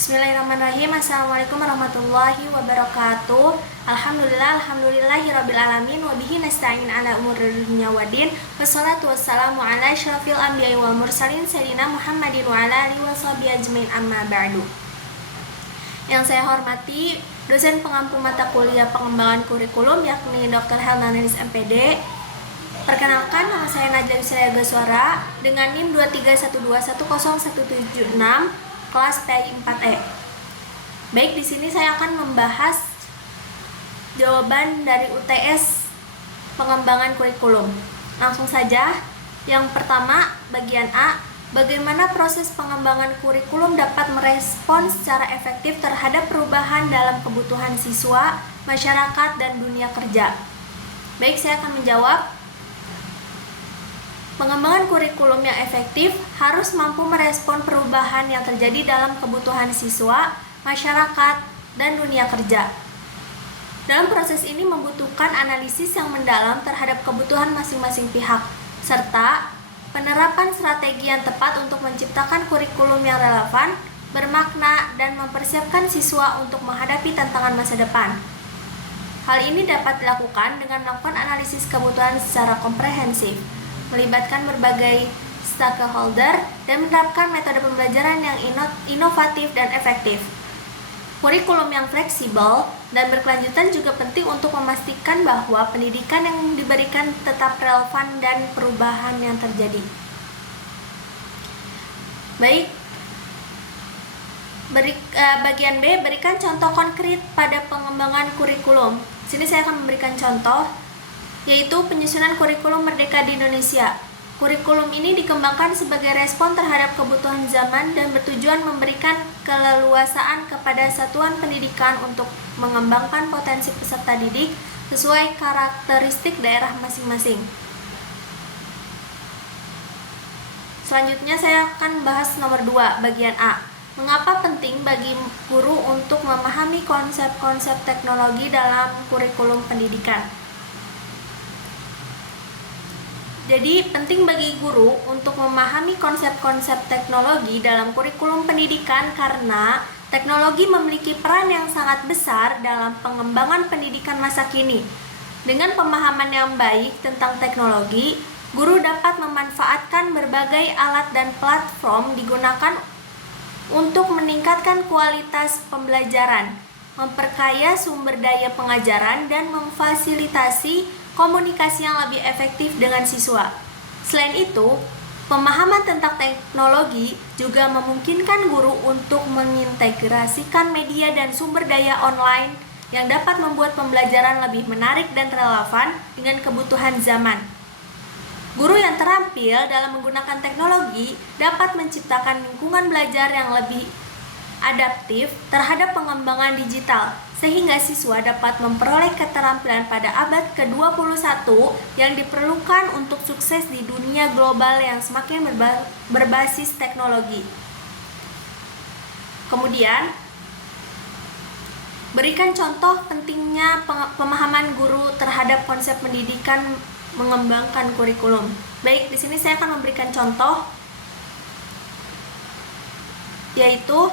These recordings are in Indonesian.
Bismillahirrahmanirrahim. Assalamualaikum warahmatullahi wabarakatuh. Alhamdulillahirrabbilalamin. Wabihi nasta'in ala umuri dunya waddin. Wassalatu wassalamu ala asyrafil anbiya'i wal mursalin Sayyidina Muhammadin wa ala alihi washabihi ajmain, amma ba'du. Yang saya hormati dosen pengampu mata kuliah pengembangan kurikulum, yakni Dr. Helna Nenis MPD. Perkenalkan, nama saya Najla Wisaya Gaswara dengan NIM 231210176, kelas PI 4E. Baik, di sini saya akan membahas jawaban dari UTS pengembangan kurikulum. Langsung saja. Yang pertama, bagian A, bagaimana proses pengembangan kurikulum dapat merespons secara efektif terhadap perubahan dalam kebutuhan siswa, masyarakat, dan dunia kerja. Baik, saya akan menjawab. Pengembangan kurikulum yang efektif harus mampu merespon perubahan yang terjadi dalam kebutuhan siswa, masyarakat, dan dunia kerja. Dalam proses ini membutuhkan analisis yang mendalam terhadap kebutuhan masing-masing pihak, serta penerapan strategi yang tepat untuk menciptakan kurikulum yang relevan, bermakna, dan mempersiapkan siswa untuk menghadapi tantangan masa depan. Hal ini dapat dilakukan dengan melakukan analisis kebutuhan secara komprehensif, melibatkan berbagai stakeholder, dan menerapkan metode pembelajaran yang inovatif dan efektif. Kurikulum yang fleksibel dan berkelanjutan juga penting untuk memastikan bahwa pendidikan yang diberikan tetap relevan dan perubahan yang terjadi. Baik, bagian B, berikan contoh konkret pada pengembangan kurikulum. Sini saya akan memberikan contoh, yaitu penyusunan kurikulum Merdeka di Indonesia. Kurikulum ini dikembangkan sebagai respon terhadap kebutuhan zaman dan bertujuan memberikan keleluasaan kepada satuan pendidikan untuk mengembangkan potensi peserta didik sesuai karakteristik daerah masing-masing. Selanjutnya saya akan bahas nomor 2, bagian A. Mengapa penting bagi guru untuk memahami konsep-konsep teknologi dalam kurikulum pendidikan? Jadi, penting bagi guru untuk memahami konsep-konsep teknologi dalam kurikulum pendidikan karena teknologi memiliki peran yang sangat besar dalam pengembangan pendidikan masa kini. Dengan pemahaman yang baik tentang teknologi, guru dapat memanfaatkan berbagai alat dan platform digunakan untuk meningkatkan kualitas pembelajaran, memperkaya sumber daya pengajaran, dan memfasilitasi komunikasi yang lebih efektif dengan siswa. Selain itu, pemahaman tentang teknologi juga memungkinkan guru untuk mengintegrasikan media dan sumber daya online yang dapat membuat pembelajaran lebih menarik dan relevan dengan kebutuhan zaman. Guru yang terampil dalam menggunakan teknologi dapat menciptakan lingkungan belajar yang lebih adaptif terhadap pengembangan digital, sehingga siswa dapat memperoleh keterampilan pada abad ke-21 yang diperlukan untuk sukses di dunia global yang semakin berbasis teknologi. Kemudian, berikan contoh pentingnya pemahaman guru terhadap konsep pendidikan mengembangkan kurikulum. Baik, di sini saya akan memberikan contoh, yaitu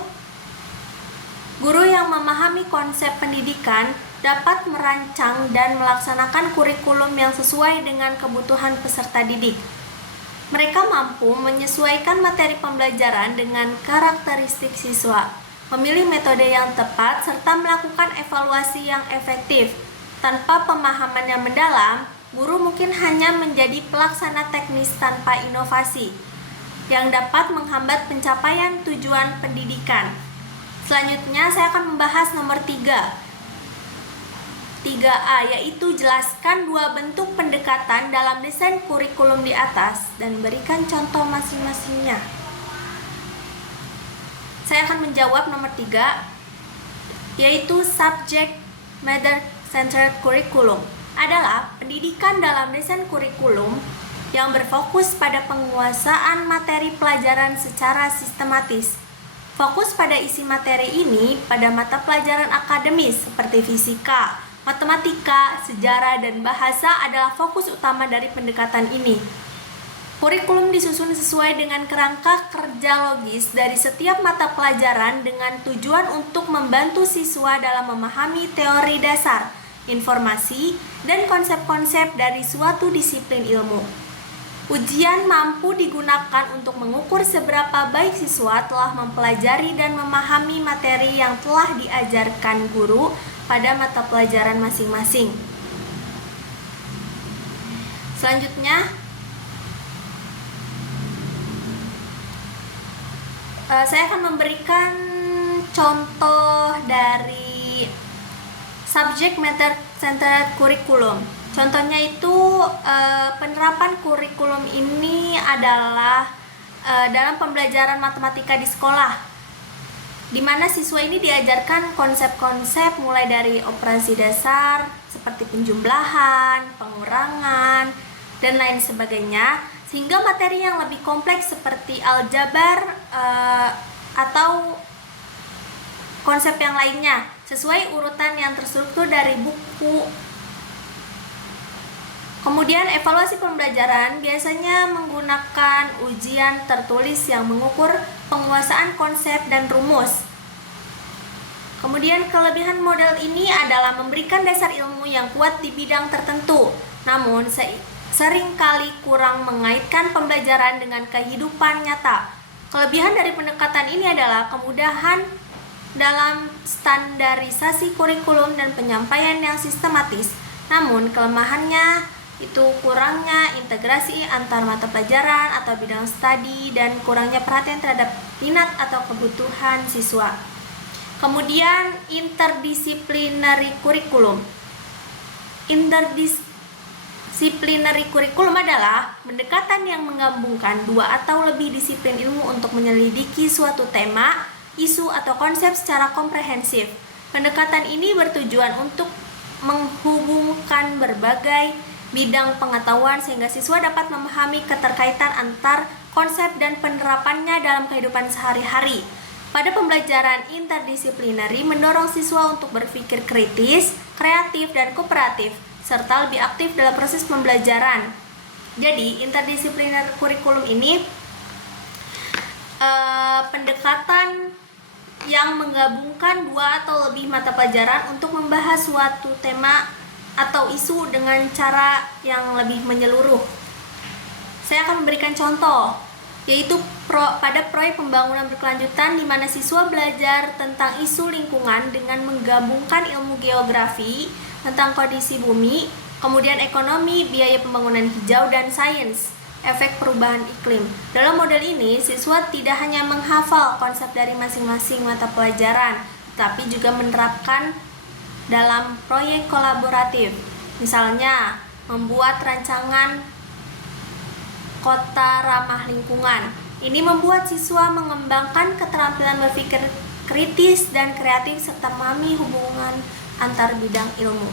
guru yang memahami konsep pendidikan dapat merancang dan melaksanakan kurikulum yang sesuai dengan kebutuhan peserta didik. Mereka mampu menyesuaikan materi pembelajaran dengan karakteristik siswa, memilih metode yang tepat, serta melakukan evaluasi yang efektif. Tanpa pemahaman yang mendalam, guru mungkin hanya menjadi pelaksana teknis tanpa inovasi, yang dapat menghambat pencapaian tujuan pendidikan. Selanjutnya saya akan membahas nomor 3A, yaitu jelaskan 2 bentuk pendekatan dalam desain kurikulum di atas dan berikan contoh masing-masingnya. Saya akan menjawab nomor 3, yaitu subject matter centered curriculum adalah pendidikan dalam desain kurikulum yang berfokus pada penguasaan materi pelajaran secara sistematis. Fokus pada isi materi ini pada mata pelajaran akademis seperti fisika, matematika, sejarah, dan bahasa adalah fokus utama dari pendekatan ini. Kurikulum disusun sesuai dengan kerangka kerja logis dari setiap mata pelajaran dengan tujuan untuk membantu siswa dalam memahami teori dasar, informasi, dan konsep-konsep dari suatu disiplin ilmu. Ujian mampu digunakan untuk mengukur seberapa baik siswa telah mempelajari dan memahami materi yang telah diajarkan guru pada mata pelajaran masing-masing. Selanjutnya, saya akan memberikan contoh dari subject matter centered curriculum. Contohnya itu penerapan kurikulum ini adalah dalam pembelajaran matematika di sekolah, di mana siswa ini diajarkan konsep-konsep mulai dari operasi dasar seperti penjumlahan, pengurangan, dan lain sebagainya, sehingga materi yang lebih kompleks seperti aljabar atau konsep yang lainnya sesuai urutan yang terstruktur dari buku. Kemudian evaluasi pembelajaran biasanya menggunakan ujian tertulis yang mengukur penguasaan konsep dan rumus. Kemudian kelebihan model ini adalah memberikan dasar ilmu yang kuat di bidang tertentu, namun seringkali kurang mengaitkan pembelajaran dengan kehidupan nyata. Kelebihan dari pendekatan ini adalah kemudahan dalam standarisasi kurikulum dan penyampaian yang sistematis. Namun kelemahannya itu kurangnya integrasi antar mata pelajaran atau bidang studi dan kurangnya perhatian terhadap minat atau kebutuhan siswa. Kemudian interdisciplinary curriculum. Interdisciplinary curriculum adalah pendekatan yang menggabungkan dua atau lebih disiplin ilmu untuk menyelidiki suatu tema, isu atau konsep secara komprehensif. Pendekatan ini bertujuan untuk menghubungkan berbagai bidang pengetahuan sehingga siswa dapat memahami keterkaitan antar konsep dan penerapannya dalam kehidupan sehari-hari. Pada pembelajaran interdisiplinary mendorong siswa untuk berpikir kritis, kreatif, dan kooperatif, serta lebih aktif dalam proses pembelajaran. Jadi, interdisiplinary curriculum ini pendekatan yang menggabungkan dua atau lebih mata pelajaran untuk membahas suatu tema atau isu dengan cara yang lebih menyeluruh. Saya akan memberikan contoh, yaitu pada proyek pembangunan berkelanjutan di mana siswa belajar tentang isu lingkungan dengan menggabungkan ilmu geografi tentang kondisi bumi, kemudian ekonomi, biaya pembangunan hijau, dan sains efek perubahan iklim. Dalam model ini, siswa tidak hanya menghafal konsep dari masing-masing mata pelajaran, tapi juga menerapkan dalam proyek kolaboratif. Misalnya, membuat rancangan kota ramah lingkungan. Ini membuat siswa mengembangkan keterampilan berpikir kritis dan kreatif serta memahami hubungan antar bidang ilmu.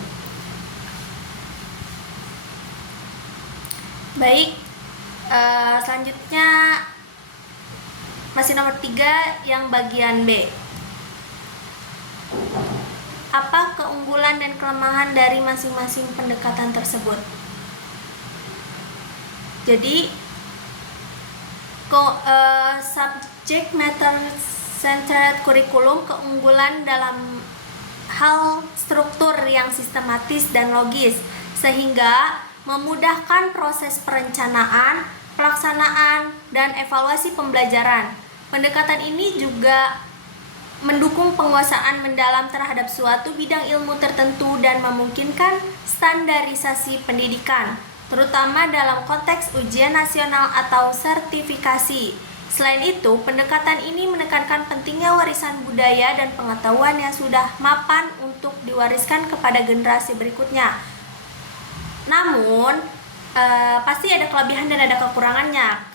Baik, selanjutnya masih nomor 3 yang bagian B. Apa keunggulan dan kelemahan dari masing-masing pendekatan tersebut? Jadi, subject matter centered curriculum keunggulan dalam hal struktur yang sistematis dan logis, sehingga memudahkan proses perencanaan, pelaksanaan, dan evaluasi pembelajaran. Pendekatan ini juga mendukung penguasaan mendalam terhadap suatu bidang ilmu tertentu dan memungkinkan standarisasi pendidikan, terutama dalam konteks ujian nasional atau sertifikasi. Selain itu, pendekatan ini menekankan pentingnya warisan budaya dan pengetahuan yang sudah mapan untuk diwariskan kepada generasi berikutnya. Namun, pasti ada kelebihan dan ada kekurangannya.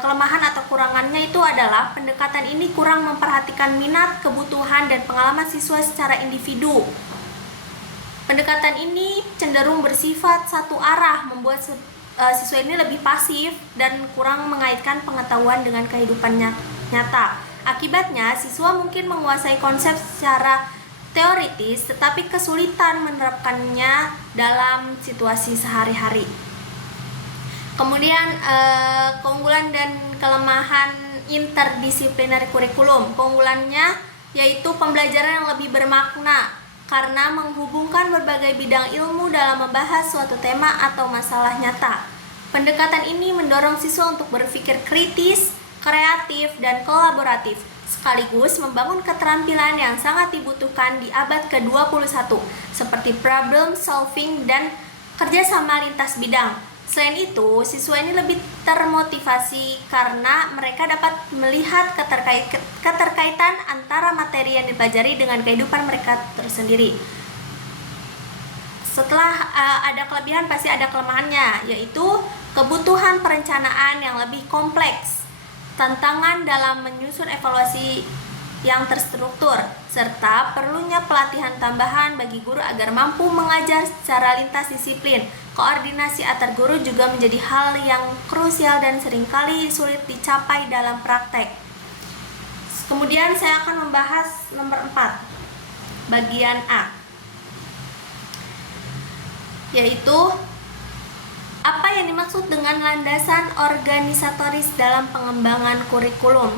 Kelemahan atau kurangannya itu adalah pendekatan ini kurang memperhatikan minat, kebutuhan, dan pengalaman siswa secara individu. Pendekatan ini cenderung bersifat satu arah, membuat siswa ini lebih pasif dan kurang mengaitkan pengetahuan dengan kehidupan nyata. Akibatnya, siswa mungkin menguasai konsep secara teoritis tetapi kesulitan menerapkannya dalam situasi sehari-hari. Kemudian keunggulan dan kelemahan interdisipliner kurikulum. Keunggulannya yaitu pembelajaran yang lebih bermakna karena menghubungkan berbagai bidang ilmu dalam membahas suatu tema atau masalah nyata. Pendekatan ini mendorong siswa untuk berpikir kritis, kreatif, dan kolaboratif, sekaligus membangun keterampilan yang sangat dibutuhkan di abad ke-21, seperti problem solving dan kerjasama lintas bidang. Selain itu, siswa ini lebih termotivasi karena mereka dapat melihat keterkaitan antara materi yang dipelajari dengan kehidupan mereka tersendiri. Setelah ada kelebihan, pasti ada kelemahannya, yaitu kebutuhan perencanaan yang lebih kompleks, tantangan dalam menyusun evaluasi yang terstruktur, serta perlunya pelatihan tambahan bagi guru agar mampu mengajar secara lintas disiplin. Koordinasi antar guru juga menjadi hal yang krusial dan seringkali sulit dicapai dalam praktek. Kemudian saya akan membahas nomor 4, bagian A, yaitu apa yang dimaksud dengan landasan organisatoris dalam pengembangan kurikulum.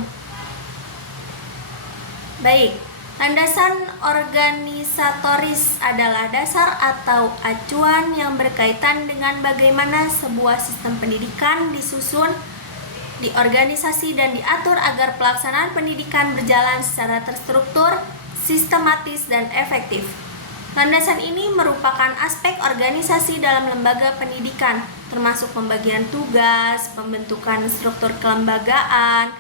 Baik, landasan organisatoris adalah dasar atau acuan yang berkaitan dengan bagaimana sebuah sistem pendidikan disusun, diorganisasi, dan diatur agar pelaksanaan pendidikan berjalan secara terstruktur, sistematis, dan efektif. Landasan ini merupakan aspek organisasi dalam lembaga pendidikan, termasuk pembagian tugas, pembentukan struktur kelembagaan,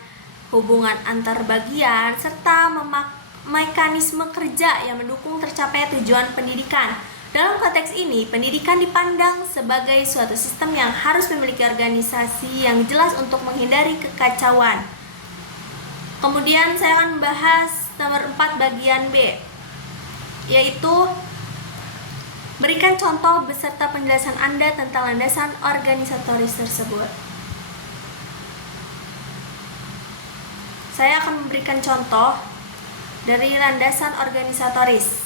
hubungan antar bagian, serta mekanisme kerja yang mendukung tercapai tujuan pendidikan. Dalam konteks ini, pendidikan dipandang sebagai suatu sistem yang harus memiliki organisasi yang jelas untuk menghindari kekacauan. Kemudian saya akan membahas nomor 4, bagian B, yaitu berikan contoh beserta penjelasan Anda tentang landasan organisatoris tersebut. Saya akan memberikan contoh dari landasan organisatoris.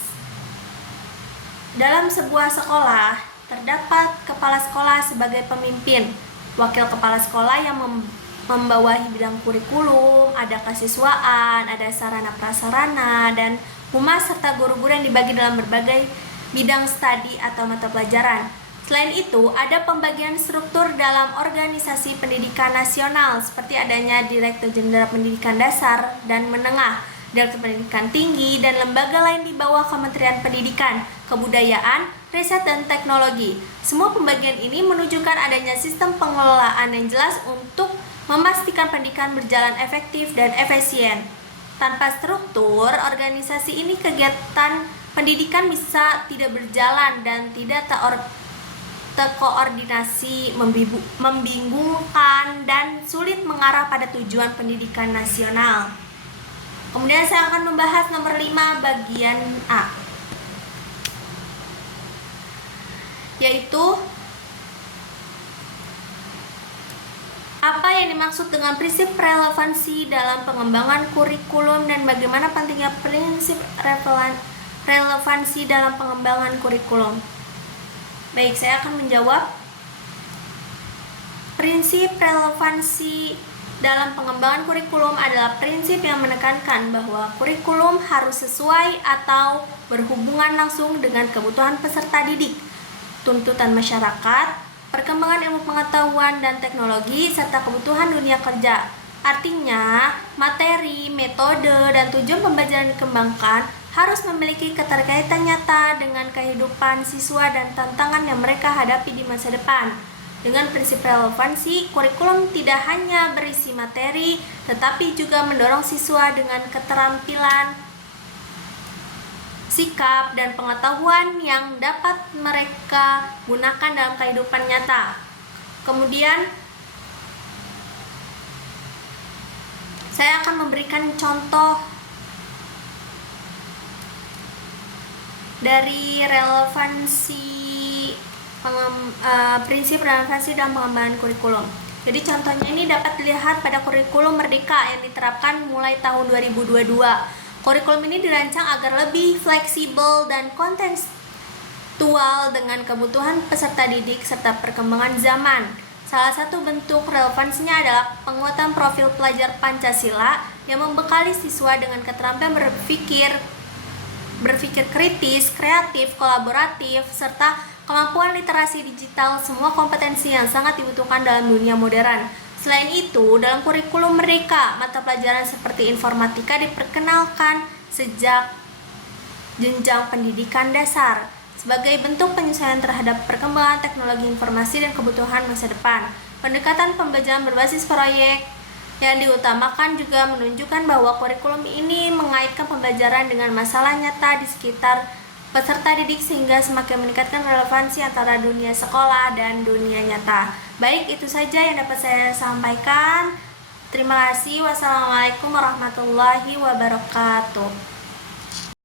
Dalam sebuah sekolah, terdapat kepala sekolah sebagai pemimpin, wakil kepala sekolah yang membawahi bidang kurikulum, ada kesiswaan, ada sarana prasarana, dan humas, serta guru-guru yang dibagi dalam berbagai bidang studi atau mata pelajaran. Selain itu, ada pembagian struktur dalam organisasi pendidikan nasional seperti adanya Direktur Jenderal Pendidikan Dasar dan Menengah, Direktur Pendidikan Tinggi, dan lembaga lain di bawah Kementerian Pendidikan, Kebudayaan, Riset, dan Teknologi. Semua pembagian ini menunjukkan adanya sistem pengelolaan yang jelas untuk memastikan pendidikan berjalan efektif dan efisien. Tanpa struktur organisasi ini, kegiatan pendidikan bisa tidak berjalan dan tidak terkoordinasi, membingungkan, dan sulit mengarah pada tujuan pendidikan nasional. Kemudian saya akan membahas nomor 5, bagian A, yaitu apa yang dimaksud dengan prinsip relevansi dalam pengembangan kurikulum dan bagaimana pentingnya prinsip relevansi dalam pengembangan kurikulum. Baik, saya akan menjawab. Prinsip relevansi dalam pengembangan kurikulum adalah prinsip yang menekankan bahwa kurikulum harus sesuai atau berhubungan langsung dengan kebutuhan peserta didik, tuntutan masyarakat, perkembangan ilmu pengetahuan dan teknologi, serta kebutuhan dunia kerja. Artinya, materi, metode, dan tujuan pembelajaran dikembangkan harus memiliki keterkaitan nyata dengan kehidupan siswa dan tantangan yang mereka hadapi di masa depan. Dengan prinsip relevansi, kurikulum tidak hanya berisi materi, tetapi juga mendorong siswa dengan keterampilan, sikap, dan pengetahuan yang dapat mereka gunakan dalam kehidupan nyata. Kemudian, saya akan memberikan contoh dari prinsip relevansi dalam pengembangan kurikulum. Jadi contohnya ini dapat dilihat pada kurikulum Merdeka yang diterapkan mulai tahun 2022. Kurikulum ini dirancang agar lebih fleksibel dan kontekstual dengan kebutuhan peserta didik serta perkembangan zaman. Salah satu bentuk relevansinya adalah penguatan profil pelajar Pancasila yang membekali siswa dengan keterampilan berpikir kritis, kreatif, kolaboratif, serta kemampuan literasi digital, semua kompetensi yang sangat dibutuhkan dalam dunia modern. Selain itu, dalam kurikulum mereka, mata pelajaran seperti informatika diperkenalkan sejak jenjang pendidikan dasar sebagai bentuk penyesuaian terhadap perkembangan teknologi informasi dan kebutuhan masa depan. Pendekatan pembelajaran berbasis proyek yang diutamakan juga menunjukkan bahwa kurikulum ini mengaitkan pembelajaran dengan masalah nyata di sekitar peserta didik sehingga semakin meningkatkan relevansi antara dunia sekolah dan dunia nyata. Baik, itu saja yang dapat saya sampaikan. Terima kasih. Wassalamualaikum warahmatullahi wabarakatuh.